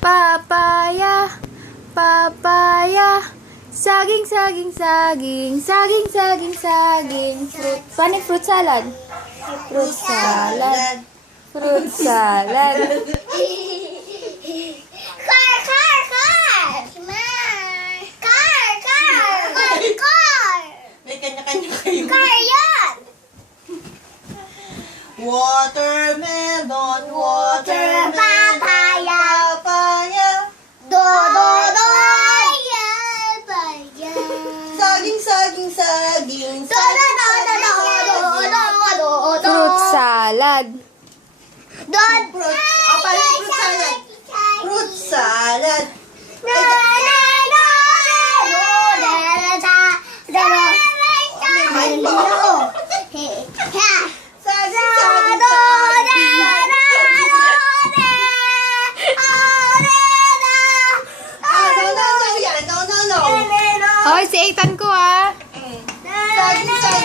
Papaya, papaya. Saging, saging, saging. Saging, saging, saging. Fruit. Paano yung fruit salad? Fruit salad. Fruit salad. Car! May kanya-kanya kayo. Car yan! Watermelon, watermelon, Papaya. papaya. Do! Saging, saging, saging. Fruit salad. Fruit. Paano yung fruit salad? Fruit salad. Ay, ba? Saging, saging, saging. No. Hoy, si Ethan ko ah. Saging, saging.